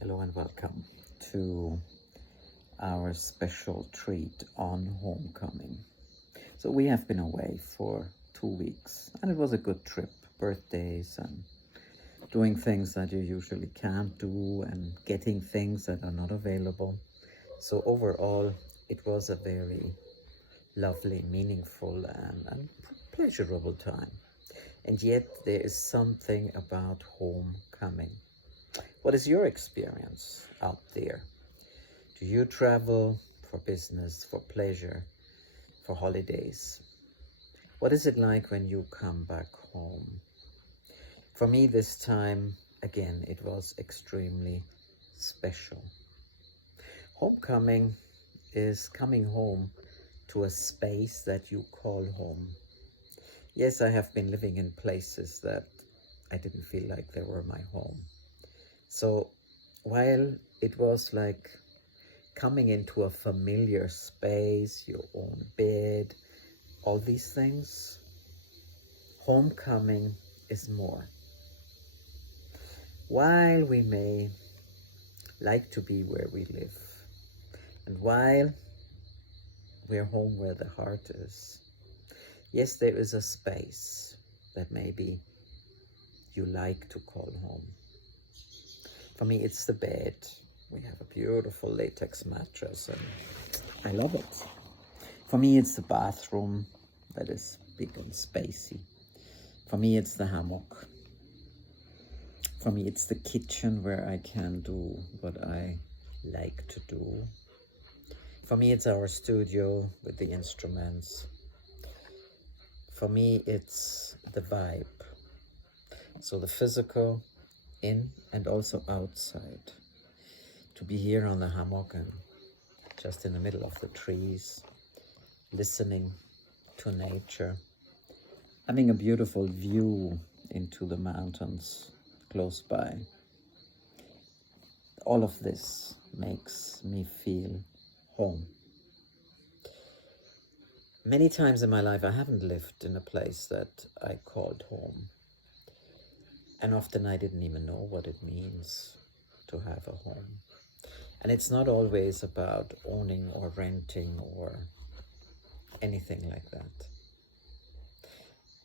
Hello and welcome to our special treat on homecoming. So we have been away for 2 weeks and it was a good trip. Birthdays and doing things that you usually can't do and getting things that are not available. So overall, it was a very lovely, meaningful and pleasurable time. And yet there is something about homecoming. What is your experience out there? Do you travel for business, for pleasure, for holidays? What is it like when you come back home? For me this time, again, it was extremely special. Homecoming is coming home to a space that you call home. Yes, I have been living in places that I didn't feel like they were my home. So while it was like coming into a familiar space, your own bed, all these things, homecoming is more. While we may like to be where we live, and while we're home where the heart is, yes, there is a space that maybe you like to call home. For me, it's the bed. We have a beautiful latex mattress and I love it. For me, it's the bathroom that is big and spacey. For me, it's the hammock. For me, it's the kitchen where I can do what I like to do. For me, it's our studio with the instruments. For me, it's the vibe. So the physical, in and also outside. To be here on the hammock and just in the middle of the trees, listening to nature, having a beautiful view into the mountains close by. All of this makes me feel home. Many times in my life I haven't lived in a place that I called home. And often I didn't even know what it means to have a home. And it's not always about owning or renting or anything like that.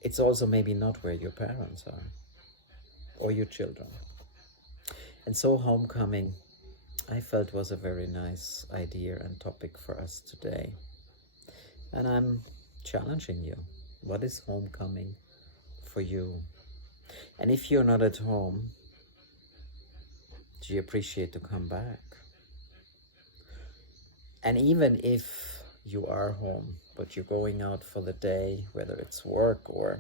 It's also maybe not where your parents are or your children. And so homecoming, I felt, was a very nice idea and topic for us today. And I'm challenging you. What is homecoming for you? And if you're not at home, do you appreciate to come back? And even if you are home, but you're going out for the day, whether it's work or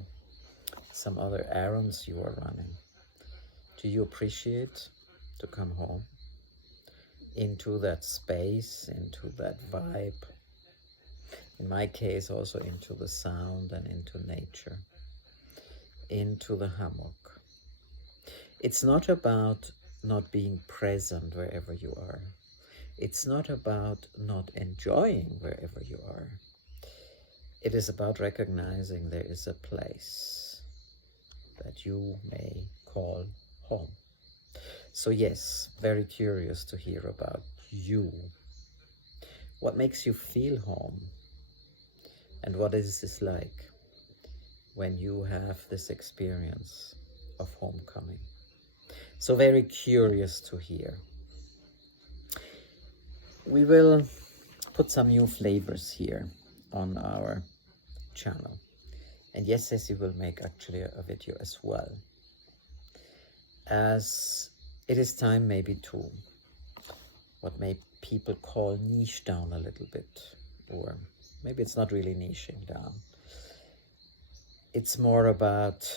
some other errands you are running, do you appreciate to come home into that space, into that vibe? In my case, also into the sound and into nature, into the hammock. It's not about not being present wherever you are. It's not about not enjoying wherever you are. It is about recognizing there is a place that you may call home. So yes, very curious to hear about you. What makes you feel home? And what is this like when you have this experience of homecoming? So very curious to hear. We will put some new flavors here on our channel. And yes, Ceci will make actually a video as well. As it is time maybe to what may people call niche down a little bit. Or maybe it's not really niching down. It's more about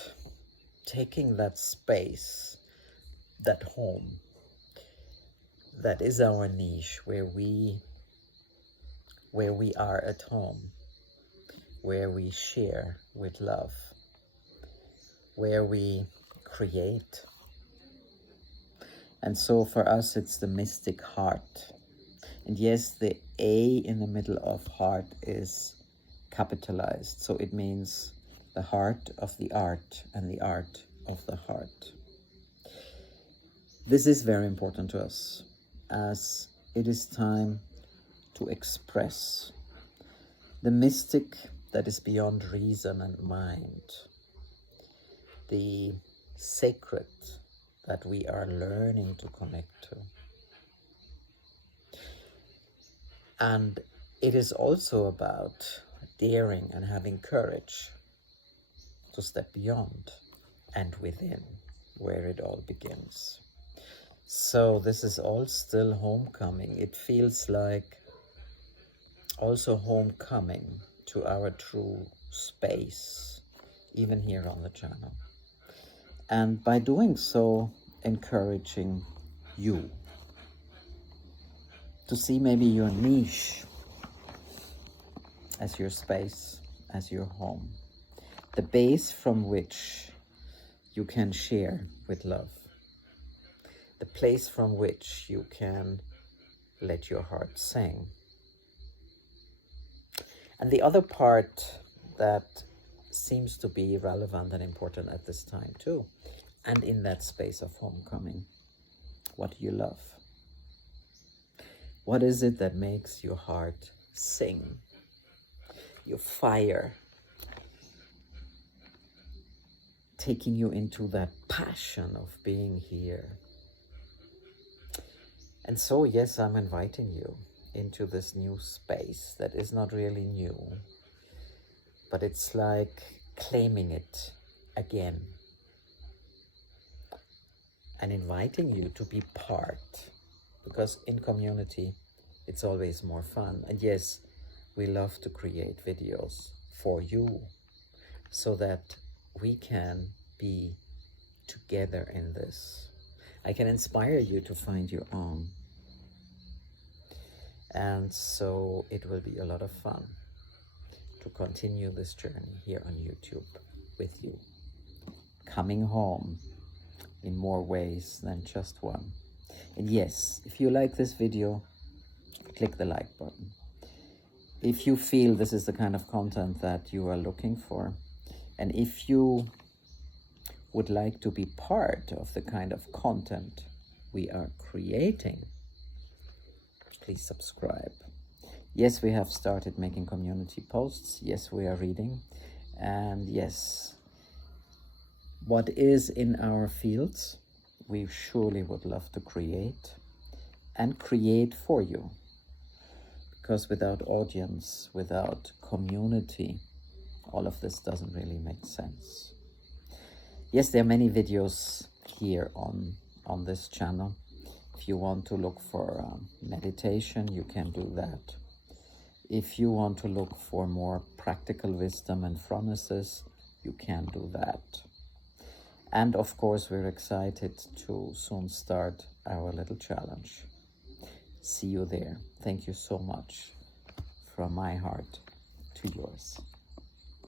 taking that space, that home, that is our niche, where we are at home, where we share with love, where we create. And so for us, it's the mystic heart. And yes, the A in the middle of heart is capitalized. So it means the heart of the art and the art of the heart. This is very important to us, as it is time to express the mystic that is beyond reason and mind, the sacred that we are learning to connect to. And it is also about daring and having courage to step beyond and within, where it all begins. So this is all still homecoming. It feels like also homecoming to our true space, even here on the channel. And by doing so, encouraging you to see maybe your niche as your space, as your home, the base from which you can share with love, the place from which you can let your heart sing. And the other part that seems to be relevant and important at this time too, and in that space of homecoming, what do you love? What is it that makes your heart sing? Your fire, taking you into that passion of being here. And so, yes, I'm inviting you into this new space that is not really new, but it's like claiming it again and inviting you to be part, because in community it's always more fun. And yes, we love to create videos for you so that we can be together in this. I can inspire you to find your own. And so it will be a lot of fun to continue this journey here on YouTube with you. Coming home in more ways than just one. And yes, if you like this video, click the like button. If you feel this is the kind of content that you are looking for, and if you would like to be part of the kind of content we are creating, please subscribe. Yes, we have started making community posts. Yes, we are reading. And yes, what is in our fields, we surely would love to create and create for you. Because without audience, without community, all of this doesn't really make sense. Yes, there are many videos here on this channel. If you want to look for meditation, you can do that. If you want to look for more practical wisdom and promises, you can do that. And of course, we're excited to soon start our little challenge. See you there. Thank you so much from my heart to yours.